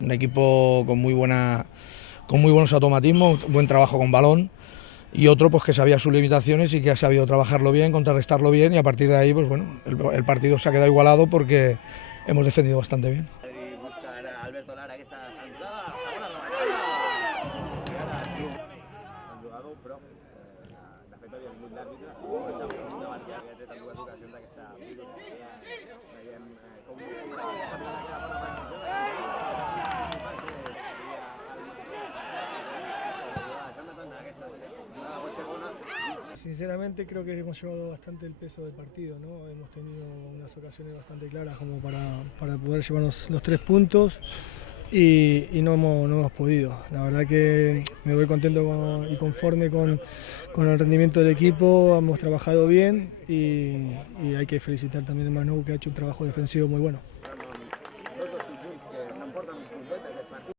Un equipo con muy buenos automatismos, buen trabajo con balón, y otro pues que sabía sus limitaciones y que ha sabido trabajarlo bien, contrarrestarlo bien, y a partir de ahí pues bueno, el partido se ha quedado igualado porque hemos defendido bastante bien. Busca ara Alberto Lara aquesta centrada, segona rematada i ara el jugador, però de fet havia vingut l'àrbitre un davant que havia tret en dues ocasions d'aquesta pilota. Veiem com aquesta pilota queda fora per Sinceramente creo que hemos llevado bastante el peso del partido, ¿no? Hemos tenido unas ocasiones bastante claras como para poder llevarnos los 3 puntos y no hemos podido. La verdad que me voy contento y conforme con el rendimiento del equipo, hemos trabajado bien y hay que felicitar también a Manu, que ha hecho un trabajo defensivo muy bueno.